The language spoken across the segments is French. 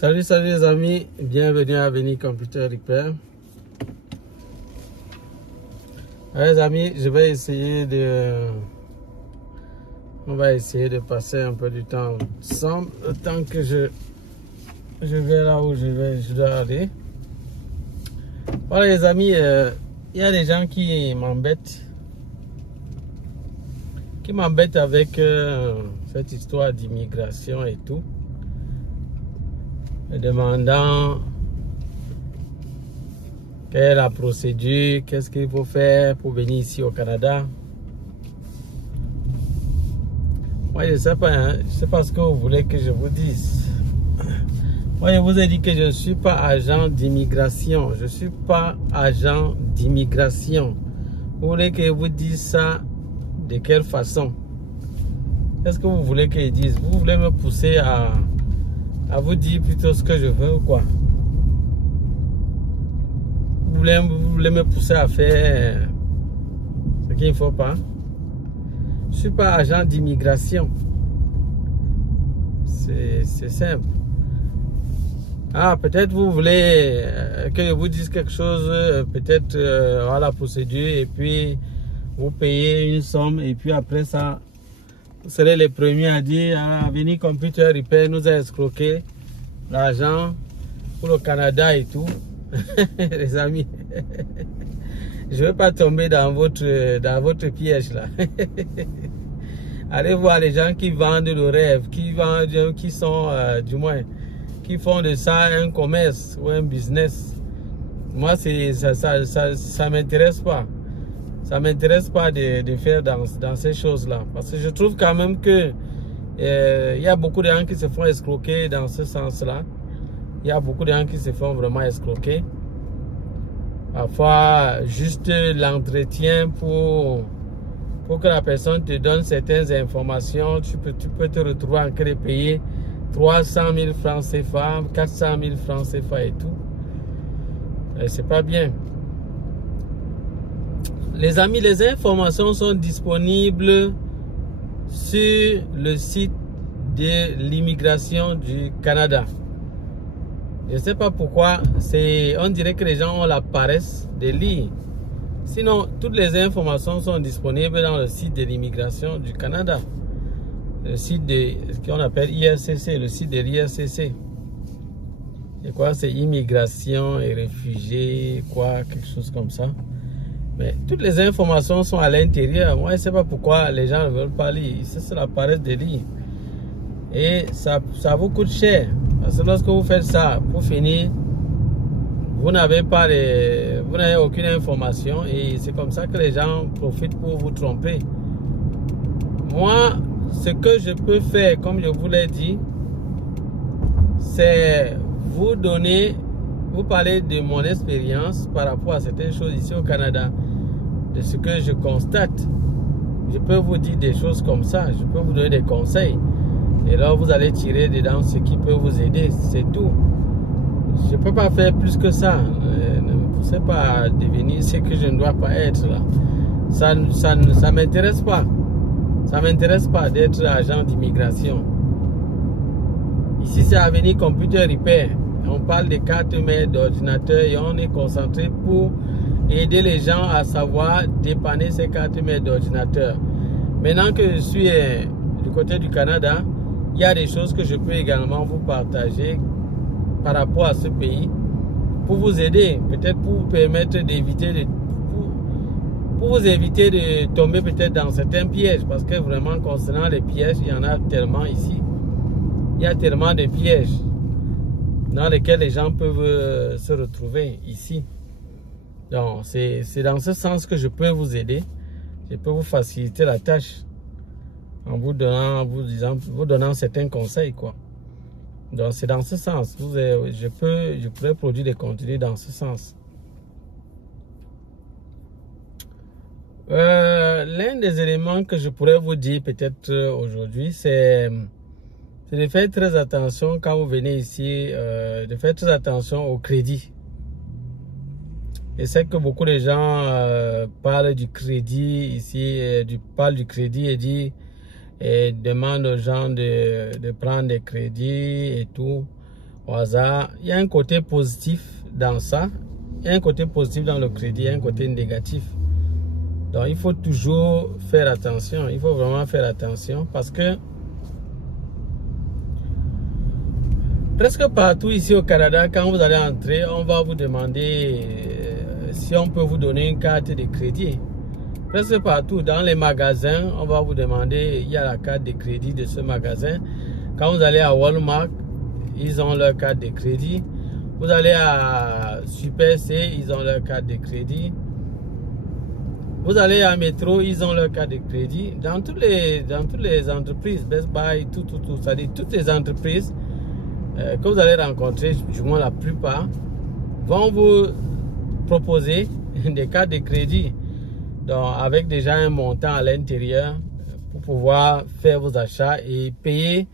Salut les amis, bienvenue à Veni Computer Repair. Les amis, on va essayer de passer un peu du temps ensemble, le temps que je vais là où je dois aller. Voilà les amis, il y a des gens qui m'embêtent avec cette histoire d'immigration et tout, me demandant quelle est la procédure, qu'est-ce qu'il faut faire pour venir ici au Canada. Moi je ne sais pas, je ne sais pas ce que vous voulez que je vous dise. Moi je vous ai dit que je ne suis pas agent d'immigration. Je ne suis pas agent d'immigration. Vous voulez que je vous dise ça de quelle façon? Qu'est-ce que vous voulez que je dise? Vous voulez me pousser à vous dire plutôt ce que je veux ou quoi? Vous voulez me pousser à faire ce qu'il ne faut pas? Je ne suis pas agent d'immigration. C'est simple. Ah, peut-être vous voulez que je vous dise quelque chose, peut-être à la procédure, et puis vous payez une somme, et puis après ça, vous serez les premiers à dire ah, Veni Computer Repair nous a escroqué l'argent pour le Canada et tout. Les amis, je ne veux pas tomber dans votre piège là. Allez voir les gens qui vendent le rêve, qui sont du moins, qui font de ça un commerce ou un business. Moi, ça m'intéresse pas. Ça m'intéresse pas de faire dans ces choses-là. Parce que je trouve quand même que il y a beaucoup de gens qui se font escroquer dans ce sens-là. Il y a beaucoup de gens qui se font vraiment escroquer. Parfois, juste l'entretien pour que la personne te donne certaines informations, tu peux te retrouver en train de payer 300 000 francs CFA, 400 000 francs CFA et tout. C'est pas bien. Les amis, les informations sont disponibles sur le site de l'immigration du Canada. Je ne sais pas pourquoi, on dirait que les gens ont la paresse de lire. Sinon, toutes les informations sont disponibles dans le site de l'immigration du Canada. Le site de ce qu'on appelle IRCC, le site de l'IRCC. Et quoi, c'est immigration et réfugiés, quoi, quelque chose comme ça. Mais toutes les informations sont à l'intérieur. Moi, je ne sais pas pourquoi les gens ne veulent pas lire. C'est la paresse de lire. Et ça vous coûte cher. Parce que lorsque vous faites ça, pour finir, vous n'avez aucune information. Et c'est comme ça que les gens profitent pour vous tromper. Moi, ce que je peux faire, comme je vous l'ai dit, c'est vous parler de mon expérience par rapport à certaines choses ici au Canada, de ce que je constate. Je peux vous dire des choses comme ça, je peux vous donner des conseils. Et là, vous allez tirer dedans ce qui peut vous aider, c'est tout. Je ne peux pas faire plus que ça. Ne me poussez pas à devenir ce que je ne dois pas être là. Ça ne m'intéresse pas. Ça ne m'intéresse pas d'être agent d'immigration. Ici, c'est à Veni Computer Repair. On parle des cartes mères d'ordinateur et on est concentré pour aider les gens à savoir dépanner ces cartes mères d'ordinateur. Maintenant que je suis du côté du Canada, il y a des choses que je peux également vous partager par rapport à ce pays pour vous aider, peut-être pour vous permettre d'éviter pour vous éviter de tomber peut-être dans certains pièges, parce que vraiment concernant les pièges, il y en a tellement ici. Il y a tellement de pièges dans lesquels les gens peuvent se retrouver ici. Donc c'est dans ce sens que je peux vous aider. Je peux vous faciliter la tâche en vous donnant certains conseils, quoi. Donc c'est dans ce sens. Je pourrais produire des contenus dans ce sens. L'un des éléments que je pourrais vous dire peut-être aujourd'hui, c'est de faire très attention quand vous venez ici, de faire très attention au crédit. Et c'est que beaucoup de gens parlent du crédit ici, parlent du crédit et demandent aux gens de prendre des crédits et tout. au hasard. Il y a un côté positif dans ça. Il y a un côté positif dans le crédit, il y a un côté négatif. Donc il faut toujours faire attention. Il faut vraiment faire attention parce que presque partout ici au Canada, quand vous allez entrer, on va vous demander si on peut vous donner une carte de crédit. Presque partout, dans les magasins, on va vous demander, il y a la carte de crédit de ce magasin. Quand vous allez à Walmart, ils ont leur carte de crédit. Vous allez à Super C, ils ont leur carte de crédit. Vous allez à Métro, ils ont leur carte de crédit. Dans toutes les entreprises, Best Buy, tout, c'est-à-dire toutes les entreprises que vous allez rencontrer, du moins la plupart, vont vous proposer des cartes de crédit. Donc, avec déjà un montant à l'intérieur pour pouvoir faire vos achats et payer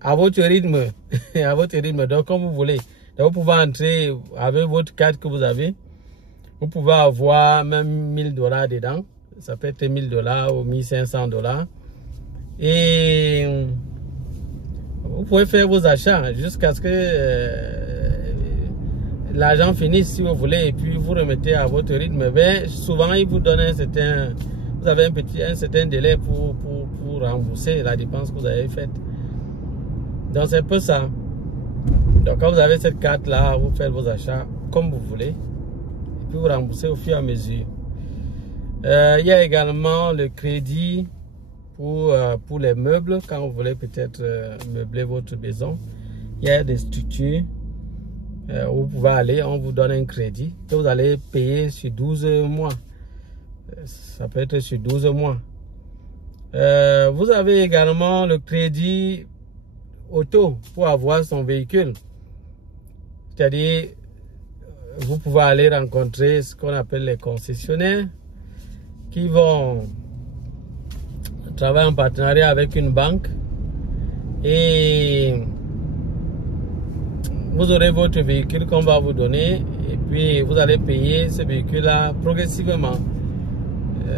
à votre rythme, à votre rythme, donc comme vous voulez. Donc, vous pouvez entrer avec votre carte que vous avez. Vous pouvez avoir même $1000 dedans. Ça peut être $1000 ou $1500. Et vous pouvez faire vos achats jusqu'à ce que l'argent finisse si vous voulez. Et puis vous remettez à votre rythme. Mais souvent, ils vous donnent vous avez un certain délai pour rembourser la dépense que vous avez faite. Donc c'est un peu ça. Donc quand vous avez cette carte là, vous faites vos achats comme vous voulez. Et puis vous remboursez au fur et à mesure. Il y a également le crédit pour les meubles. Quand vous voulez peut-être meubler votre maison. Il y a des structures où vous pouvez aller, on vous donne un crédit que vous allez payer sur 12 mois. Ça peut être sur 12 mois. Vous avez également le crédit auto pour avoir son véhicule. C'est-à-dire, vous pouvez aller rencontrer ce qu'on appelle les concessionnaires qui vont travailler en partenariat avec une banque et vous aurez votre véhicule qu'on va vous donner et puis vous allez payer ce véhicule-là progressivement.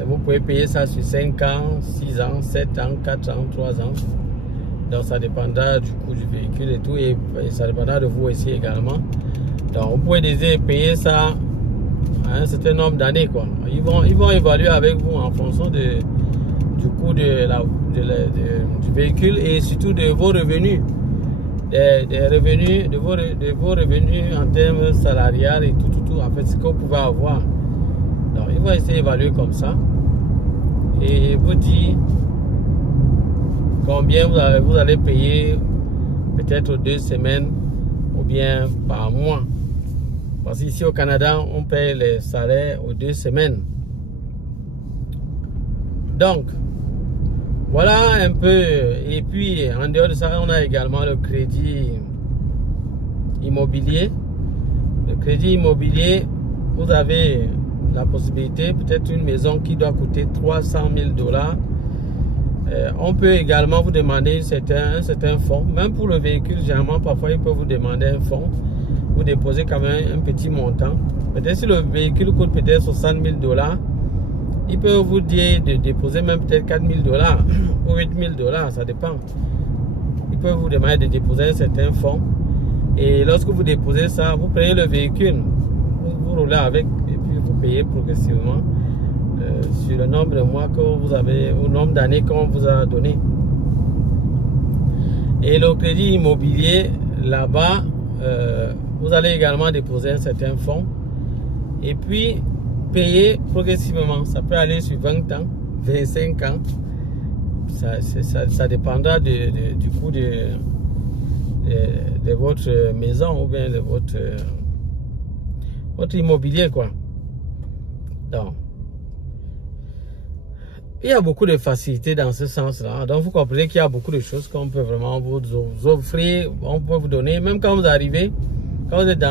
Vous pouvez payer ça sur 5 ans, 6 ans, 7 ans, 4 ans, 3 ans. Donc ça dépendra du coût du véhicule et tout, et ça dépendra de vous aussi également. Donc vous pouvez désirer payer ça à un certain nombre d'années, quoi. Ils vont évaluer avec vous en fonction du coût du véhicule et surtout de vos revenus. De vos revenus en termes salariales et tout, en fait, ce que vous pouvez avoir. Donc ils vont essayer d'évaluer comme ça et vous dire combien vous allez payer peut-être 2 semaines ou bien par mois. Parce qu'ici au Canada, on paye les salaires aux 2 semaines. Donc, voilà un peu. Et puis, en dehors de ça, on a également le crédit immobilier. Le crédit immobilier, vous avez la possibilité, peut-être une maison qui doit coûter 300 000 $. On peut également vous demander un certain fonds. Même pour le véhicule, généralement, parfois, il peut vous demander un fonds. Vous déposez quand même un petit montant. Peut-être si le véhicule coûte peut-être 60 000 $, il peut vous dire de déposer même peut-être 4 000 $ ou 8 000 $, ça dépend. Il peut vous demander de déposer un certain fonds. Et lorsque vous déposez ça, vous prenez le véhicule, vous roulez avec et puis vous payez progressivement sur le nombre de mois que vous avez, au nombre d'années qu'on vous a donné. Et le crédit immobilier, là-bas, vous allez également déposer un certain fonds et puis payer progressivement. Ça peut aller sur 20 ans, 25 ans. Ça dépendra du coût de votre maison ou bien de votre immobilier, quoi. Donc, il y a beaucoup de facilités dans ce sens-là. Donc, vous comprenez qu'il y a beaucoup de choses qu'on peut vraiment vous offrir, on peut vous donner. Même quand vous arrivez, quand vous êtes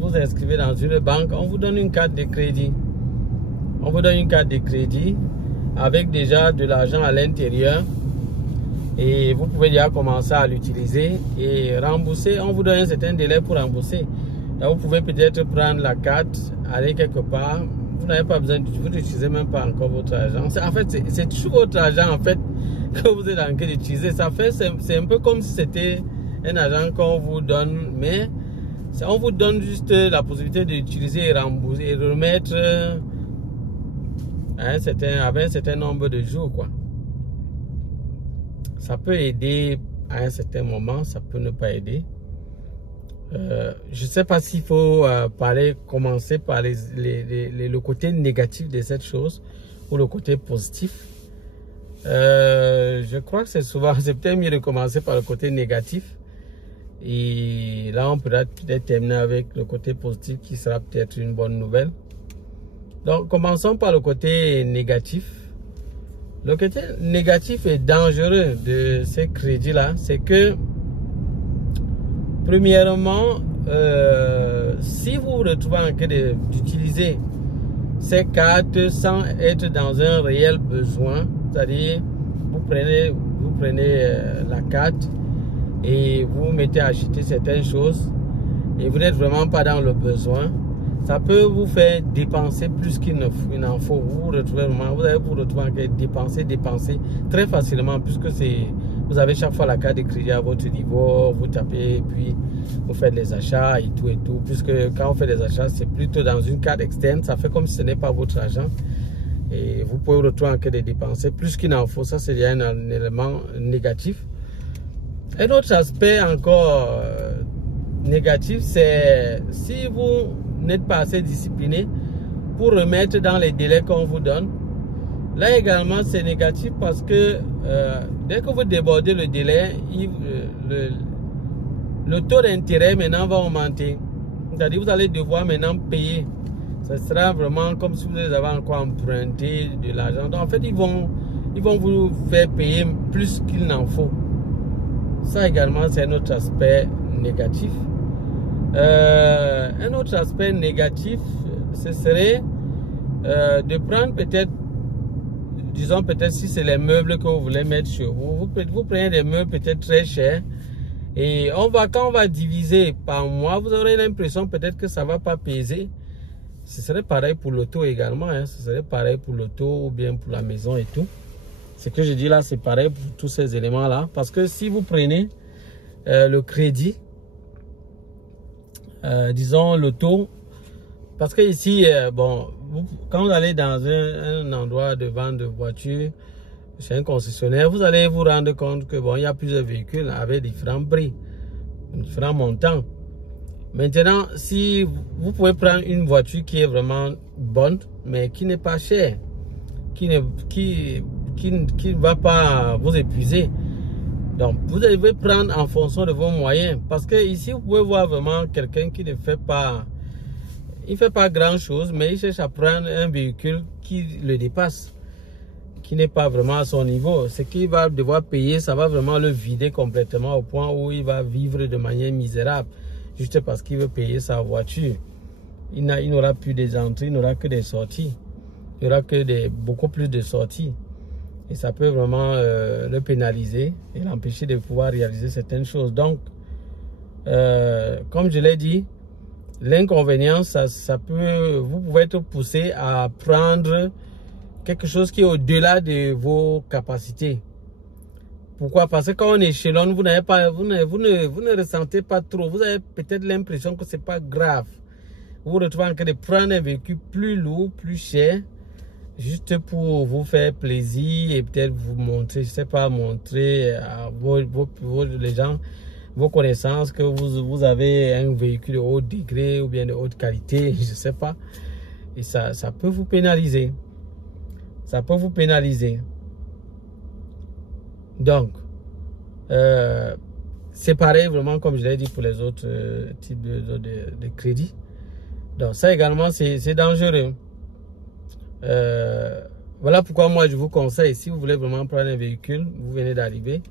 vous inscrivez dans une banque, on vous donne une carte de crédit. On vous donne une carte de crédit avec déjà de l'argent à l'intérieur. Et vous pouvez déjà commencer à l'utiliser et rembourser. On vous donne un certain délai pour rembourser. Donc, vous pouvez peut-être prendre la carte, aller quelque part. Vous n'avez pas besoin, vous n'utilisez même pas encore votre argent. En fait, c'est toujours votre argent en fait que vous êtes en train d'utiliser. Ça fait, c'est un peu comme si c'était un argent qu'on vous donne, mais on vous donne juste la possibilité d'utiliser et rembourser et remettre avec un certain nombre de jours, quoi. Ça peut aider à un certain moment, ça peut ne pas aider. Je ne sais pas s'il faut commencer par le côté négatif de cette chose ou le côté positif. Je crois que c'est peut-être mieux de commencer par le côté négatif. Et là, on pourra peut-être terminer avec le côté positif qui sera peut-être une bonne nouvelle. Donc, commençons par le côté négatif. Le côté négatif et dangereux de ces crédits-là, c'est que, premièrement, si vous vous retrouvez en train d'utiliser ces cartes sans être dans un réel besoin, c'est-à-dire vous prenez la carte et vous vous mettez à acheter certaines choses et vous n'êtes vraiment pas dans le besoin, ça peut vous faire dépenser plus qu'il n'en faut. Vous allez vous retrouver en train de dépenser très facilement puisque vous avez chaque fois la carte de crédit à votre niveau, vous tapez, puis vous faites les achats et tout, puisque quand on fait des achats, c'est plutôt dans une carte externe, ça fait comme si ce n'est pas votre argent. Et vous pouvez vous retrouver en train de dépenser plus qu'il n'en faut. Ça, c'est déjà un élément négatif. Un autre aspect encore négatif, c'est si vous n'êtes pas assez discipliné pour remettre dans les délais qu'on vous donne. Là également, c'est négatif parce que dès que vous débordez le délai, le taux d'intérêt maintenant va augmenter. C'est-à-dire vous allez devoir maintenant payer. Ce sera vraiment comme si vous avez encore emprunté de l'argent. Donc en fait, ils vont vous faire payer plus qu'il n'en faut. Ça également, c'est un autre aspect négatif. Un autre aspect négatif, ce serait de prendre peut-être, disons peut-être si c'est les meubles que vous voulez mettre chez vous, vous prenez des meubles peut-être très chers et quand on va diviser par mois, vous aurez l'impression peut-être que ça ne va pas peser. Ce serait pareil pour l'auto également, hein. Ce serait pareil pour l'auto ou bien pour la maison et tout. Ce que je dis là, c'est pareil pour tous ces éléments-là. Parce que si vous prenez le crédit, disons l'auto, parce que ici, quand vous allez dans un endroit de vente de voitures, chez un concessionnaire, vous allez vous rendre compte que il y a plusieurs véhicules avec différents prix, différents montants. Maintenant, si vous pouvez prendre une voiture qui est vraiment bonne, mais qui n'est pas chère, qui ne va pas vous épuiser. Donc, vous devez prendre en fonction de vos moyens. Parce que ici, vous pouvez voir vraiment quelqu'un qui ne fait pas, grand chose, mais il cherche à prendre un véhicule qui le dépasse, qui n'est pas vraiment à son niveau. Ce qu'il va devoir payer, ça va vraiment le vider complètement au point où il va vivre de manière misérable, juste parce qu'il veut payer sa voiture. Il n'aura plus des entrées, il n'aura que des sorties. Il n'y aura que beaucoup plus de sorties. Et ça peut vraiment le pénaliser et l'empêcher de pouvoir réaliser certaines choses. Donc, comme je l'ai dit, l'inconvénient, vous pouvez être poussé à prendre quelque chose qui est au-delà de vos capacités. Pourquoi? Parce que quand on échelonne, vous ne ressentez pas trop. Vous avez peut-être l'impression que ce n'est pas grave. Vous vous retrouvez en train de prendre un véhicule plus lourd, plus cher, juste pour vous faire plaisir et peut-être vous montrer, je sais pas, montrer à les gens, vos connaissances que vous avez un véhicule de haut degré ou bien de haute qualité, je sais pas. Et ça peut vous pénaliser. Ça peut vous pénaliser. Donc, c'est pareil vraiment comme je l'ai dit pour les autres types de crédits. Donc ça également c'est dangereux. Voilà pourquoi moi je vous conseille, si vous voulez vraiment prendre un véhicule, vous venez d'arriver,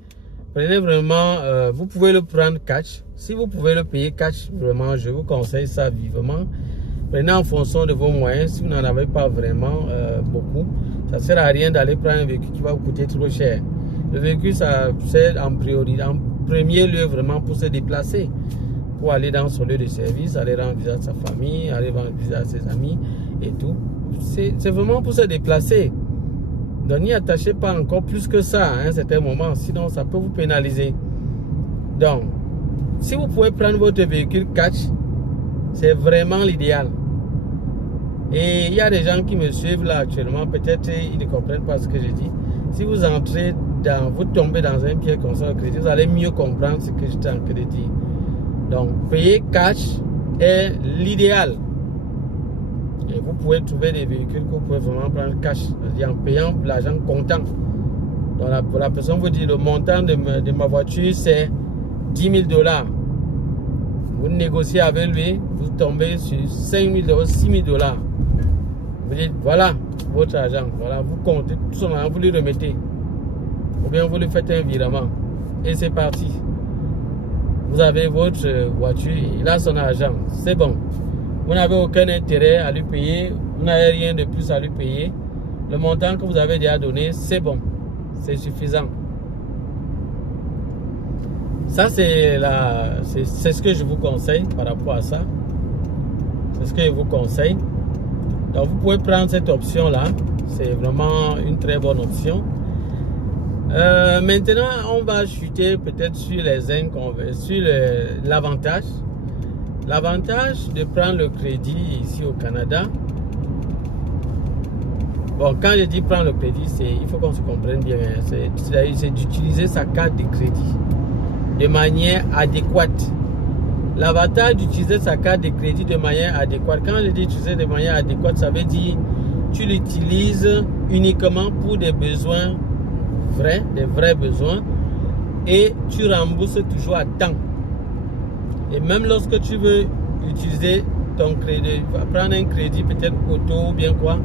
prenez vraiment, vous pouvez le prendre cash. Si vous pouvez le payer cash, vraiment je vous conseille ça vivement. Prenez en fonction de vos moyens. Si vous n'en avez pas vraiment beaucoup, ça ne sert à rien d'aller prendre un véhicule qui va vous coûter trop cher. Le véhicule, ça sert en premier lieu vraiment pour se déplacer, pour aller dans son lieu de service, aller rendre visite à sa famille, aller rendre visite à ses amis et tout. C'est vraiment pour se déplacer. Donc n'y attachez pas encore plus que ça à un certain moment, sinon ça peut vous pénaliser. Donc, si vous pouvez prendre votre véhicule cash, c'est vraiment l'idéal. Et il y a des gens qui me suivent là actuellement, peut-être ils ne comprennent pas ce que je dis. Si vous entrez vous tombez dans un piège comme ça au crédit, vous allez mieux comprendre ce que j'étais en train de dire. Donc, payer cash est l'idéal. Et vous pouvez trouver des véhicules que vous pouvez vraiment prendre cash, c'est-à-dire en payant l'argent comptant. Donc, pour la personne vous dit le montant de ma voiture c'est 10 000 $. Vous négociez avec lui, vous tombez sur 5 000 $, 6 000 $. Vous dites voilà votre argent, voilà, vous comptez tout son argent, vous lui remettez. Ou bien vous lui faites un virement. Et c'est parti. Vous avez votre voiture, il a son argent, c'est bon. Vous n'avez aucun intérêt à lui payer, vous n'avez rien de plus à lui payer. Le montant que vous avez déjà donné, c'est bon, c'est suffisant. Ça, c'est ce que je vous conseille par rapport à ça. C'est ce que je vous conseille. Donc, vous pouvez prendre cette option-là. C'est vraiment une très bonne option. Maintenant, on va chuter peut-être sur sur l'avantage. L'avantage de prendre le crédit ici au Canada. Bon, quand je dis prendre le crédit, il faut qu'on se comprenne bien. C'est d'utiliser sa carte de crédit de manière adéquate. L'avantage d'utiliser sa carte de crédit de manière adéquate, quand je dis utiliser de manière adéquate, ça veut dire tu l'utilises uniquement pour des besoins vrais, des vrais besoins, et tu rembourses toujours à temps. Et même lorsque tu veux utiliser ton crédit, prendre un crédit peut-être auto ou bien quoi,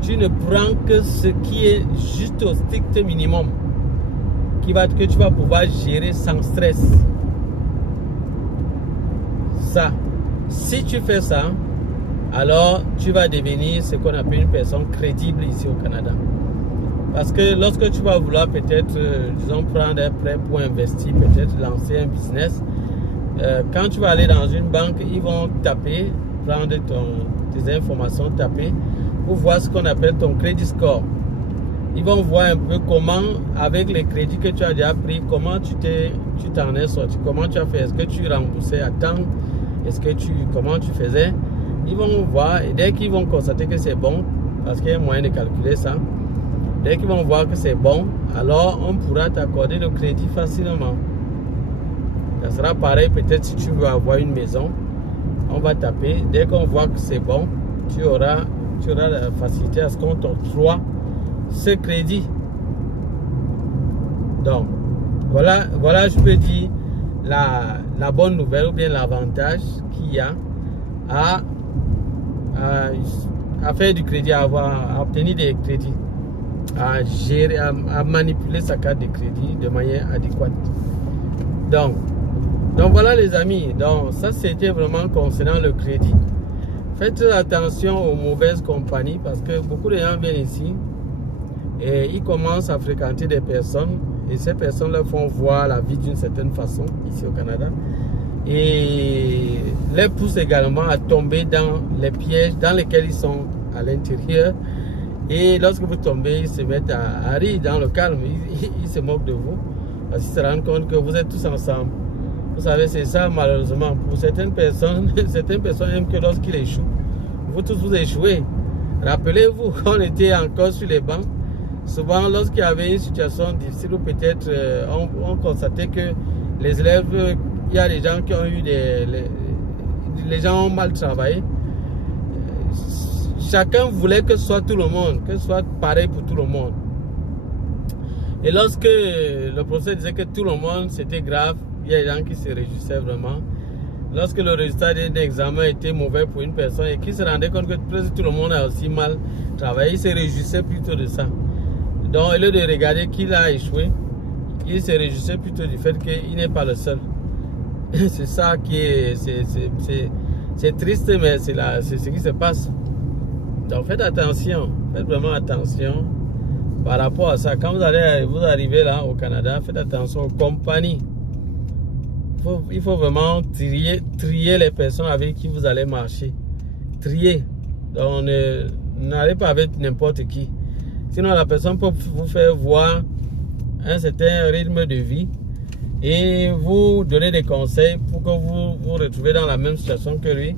tu ne prends que ce qui est juste au strict minimum que tu vas pouvoir gérer sans stress. Ça, si tu fais ça, alors tu vas devenir ce qu'on appelle une personne crédible ici au Canada. Parce que lorsque tu vas vouloir peut-être, disons, prendre un prêt pour investir, peut-être lancer un business, quand tu vas aller dans une banque, ils vont taper, prendre tes informations, taper, pour voir ce qu'on appelle ton credit score. Ils vont voir un peu comment, avec les crédits que tu as déjà pris, comment tu t'en es sorti, comment tu as fait, est-ce que tu remboursais à temps, comment tu faisais. Ils vont voir, et dès qu'ils vont constater que c'est bon, parce qu'il y a un moyen de calculer ça, dès qu'ils vont voir que c'est bon, alors on pourra t'accorder le crédit facilement. Ça sera pareil peut-être si tu veux avoir une maison, on va taper, dès qu'on voit que c'est bon, tu auras la facilité à ce qu'on t'octroie ce crédit. Donc, voilà je peux dire la bonne nouvelle ou bien l'avantage qu'il y a à faire du crédit, à obtenir des crédits, à gérer, à manipuler sa carte de crédit de manière adéquate. Donc voilà les amis, donc ça c'était vraiment concernant le crédit. Faites attention aux mauvaises compagnies parce que beaucoup de gens viennent ici et ils commencent à fréquenter des personnes et ces personnes leur font voir la vie d'une certaine façon ici au Canada et les poussent également à tomber dans les pièges dans lesquels ils sont à l'intérieur. Et lorsque vous tombez, ils se mettent à rire dans le calme, ils se moquent de vous parce qu'ils se rendent compte que vous êtes tous ensemble. Vous savez, c'est ça malheureusement. Pour certaines personnes aiment que lorsqu'ils échouent, vous tous vous échouez. Rappelez-vous qu'on était encore sur les bancs. Souvent, lorsqu'il y avait une situation difficile ou peut-être on constatait que les élèves, il y a des gens qui ont eu les gens ont mal travaillé. Chacun voulait que ce soit tout le monde, que ce soit pareil pour tout le monde. Et lorsque le professeur disait que tout le monde c'était grave, il y a des gens qui se réjouissaient vraiment. Lorsque le résultat d'un examen était mauvais pour une personne et qui se rendait compte que presque tout le monde a aussi mal travaillé, il se réjouissait plutôt de ça. Donc au lieu de regarder qui a échoué, il se réjouissait plutôt du fait qu'il n'est pas le seul. C'est ça qui est... C'est triste, mais c'est ce qui se passe. Donc faites attention, faites vraiment attention par rapport à ça. Quand vous arrivez là au Canada, faites attention aux compagnies. Il faut vraiment trier les personnes avec qui vous allez marcher. Trier. Donc n'allez pas avec n'importe qui. Sinon la personne peut vous faire voir un certain rythme de vie et vous donner des conseils pour que vous vous retrouvez dans la même situation que lui.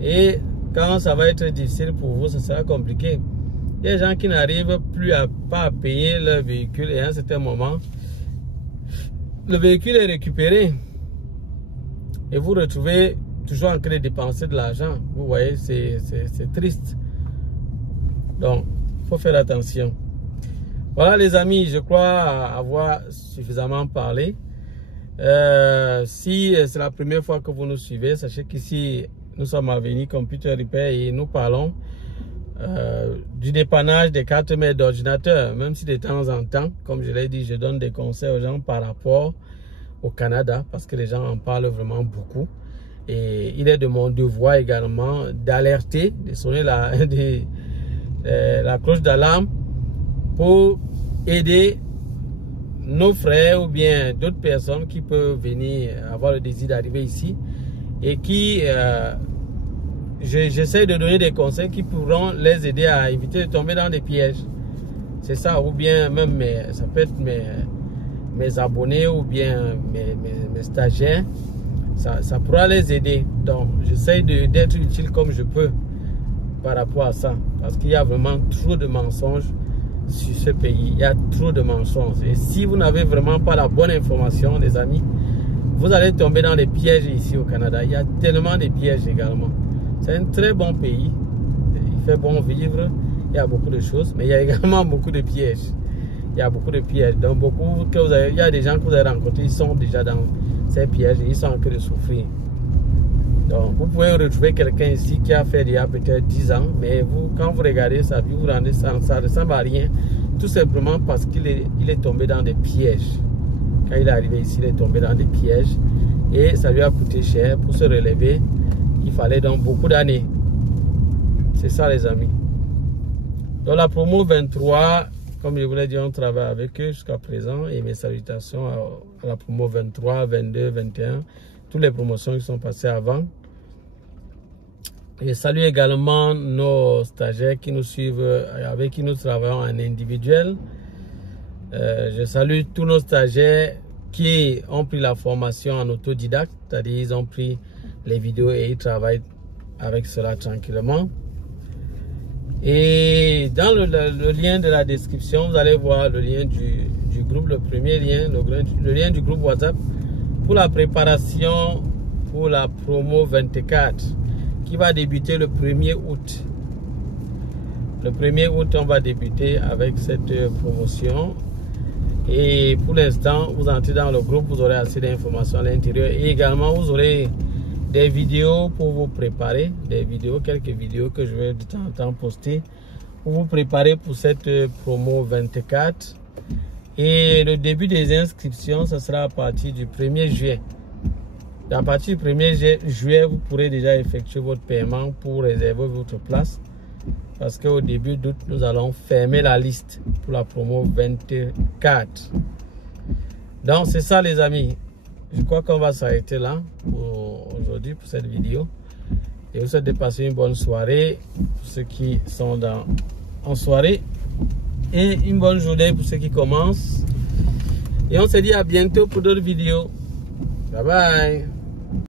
Et quand ça va être difficile pour vous, ça sera compliqué. Il y a des gens qui n'arrivent plus à payer leur véhicule et à un certain moment, le véhicule est récupéré et vous retrouvez toujours en train de dépenser de l'argent. Vous voyez, c'est triste. Donc, il faut faire attention. Voilà les amis, je crois avoir suffisamment parlé. Si c'est la première fois que vous nous suivez, sachez qu'ici, nous sommes à Avenue Computer Repair et nous parlons du dépannage des cartes mères d'ordinateur. Même si de temps en temps, comme je l'ai dit, je donne des conseils aux gens par rapport au Canada parce que les gens en parlent vraiment beaucoup. Et il est de mon devoir également d'alerter, de sonner la cloche d'alarme pour aider nos frères ou bien d'autres personnes qui peuvent venir avoir le désir d'arriver ici et qui j'essaie de donner des conseils qui pourront les aider à éviter de tomber dans des pièges. C'est ça, ou bien même ça peut être mes abonnés ou bien mes stagiaires, ça pourra les aider. Donc j'essaie d'être utile comme je peux par rapport à ça, parce qu'il y a vraiment trop de mensonges sur ce pays. Il y a trop de mensonges et si vous n'avez vraiment pas la bonne information, les amis, vous allez tomber dans des pièges ici au Canada. Il y a tellement de pièges également. C'est un très bon pays, il fait bon vivre, il y a beaucoup de choses, mais il y a également beaucoup de pièges. Il y a beaucoup de pièges, donc il y a des gens que vous avez rencontrés, ils sont déjà dans ces pièges et ils sont en train de souffrir. Donc vous pouvez retrouver quelqu'un ici qui a fait il y a peut-être 10 ans, mais vous, quand vous regardez sa vie, vous rendez ça ne ressemble à rien, tout simplement parce qu'il est tombé dans des pièges. Quand il est arrivé ici, il est tombé dans des pièges et ça lui a coûté cher. Pour se relever, il fallait donc beaucoup d'années. C'est ça les amis. Dans la promo 23, comme je vous l'ai dit, on travaille avec eux jusqu'à présent et mes salutations à la promo 23, 22, 21, toutes les promotions qui sont passées avant. Et salue également nos stagiaires qui nous suivent, avec qui nous travaillons en individuel. Je salue tous nos stagiaires qui ont pris la formation en autodidacte, c'est-à-dire ils ont pris les vidéos et ils travaillent avec cela tranquillement. Et dans le lien de la description, vous allez voir le lien du groupe, le premier lien, le lien du groupe WhatsApp pour la préparation pour la promo 24 qui va débuter le 1er août. Le 1er août, on va débuter avec cette promotion. Et pour l'instant, vous entrez dans le groupe, vous aurez assez d'informations à l'intérieur. Et également, vous aurez des vidéos pour vous préparer. Quelques vidéos que je vais de temps en temps poster pour vous préparer pour cette promo 24. Et le début des inscriptions, ce sera à partir du 1er juillet. À partir du 1er juillet, vous pourrez déjà effectuer votre paiement pour réserver votre place. Parce qu'au début d'août, nous allons fermer la liste pour la promo 24. Donc, c'est ça les amis. Je crois qu'on va s'arrêter là pour aujourd'hui, pour cette vidéo. Et vous souhaite de passer une bonne soirée pour ceux qui sont en soirée. Et une bonne journée pour ceux qui commencent. Et on se dit à bientôt pour d'autres vidéos. Bye bye.